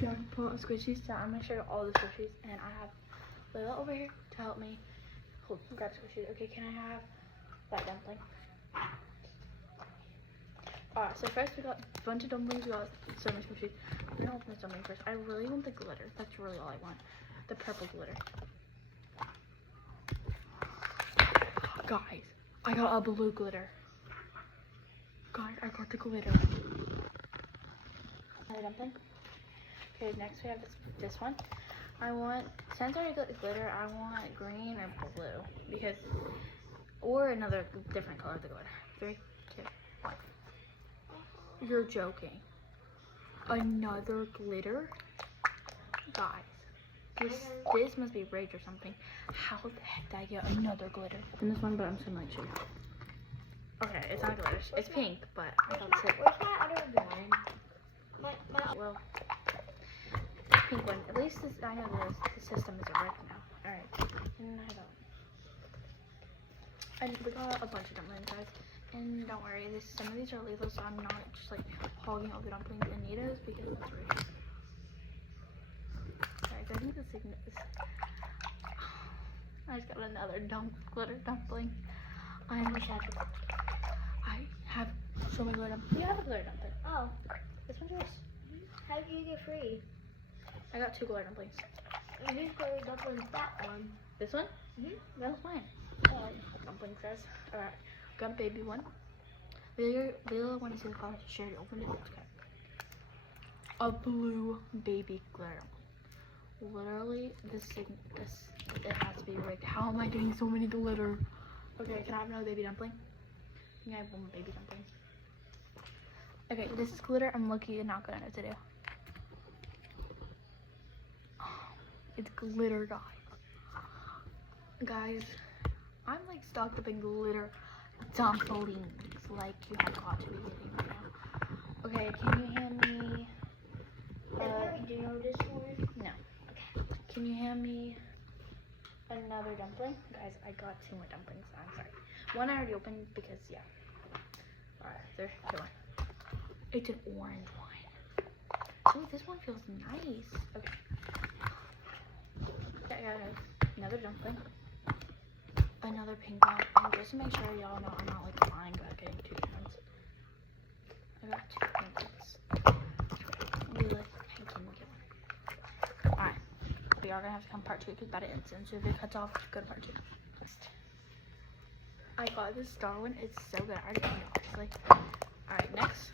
jackpot of squishies. So I'm gonna show you all the squishies, and I have Layla over here to help me grab squishies. Okay, can I have that dumpling? Alright, so first we got a bunch of dumplings. We got so many squishies. I'm gonna open this dumpling first. I really want the glitter. That's really all I want. The purple glitter. Guys, I got a blue glitter. Guys, I got the glitter. Another dumpling. Okay, next we have this one. I want, since I already got the glitter, I want green or blue. Because, or another different color of the glitter. 3, 2, 1. You're joking. Another glitter? Guys, this must be rigged or something. How the heck did I get another glitter? In this one, but I'm just gonna like show you. Okay, it's not glitter. It's pink, but I don't see it. Where's my other one? Well, this pink one. At least this, I know the system is rigged now. Alright, and we got a bunch of dumplings, guys. And don't worry, some of these are lethal, so I'm not just like hogging all the dumplings and Nitos because that's rigged. Guys, I think this is. I just got another glitter dumpling. I have so many glitter dumplings. You have a glitter dumpling. Oh. This one's yours. How did you get free? I got 2 glitter dumplings. And who's glitter dumplings? That one. This one? Mm-hmm. That was mine. Oh. Dumpling says. Alright. Got a baby one. Layla want to see the color. She already opened it. Okay. A blue baby glitter dumpling. Literally, it has to be rigged. How am I getting so many glitter? Okay, can I have another baby dumpling? I think I have one more baby dumpling. Okay, this is glitter. I'm lucky and not gonna know what to do. It's glitter, guys. Guys, I'm like stocked up in glitter dumplings, like you have got to be getting right now. Okay, can you hand me? Do you know this one? No. Okay. Can you hand me another dumpling? Guys, I got 2 more dumplings. I'm sorry. One I already opened because, yeah. Alright, there's 2 more. It's an orange one. Oh, this one feels nice. Okay. Yeah, I got another dumpling. Another pink one. And just to make sure y'all know I'm not like lying about getting 2 ones. I got 2 pink ones. We like pink and get one. Alright. We are gonna have to come part 2 because about it ends soon. So if it cuts off, go to part 2. I got this star one. It's so good. I already opened it, obviously. Alright, next.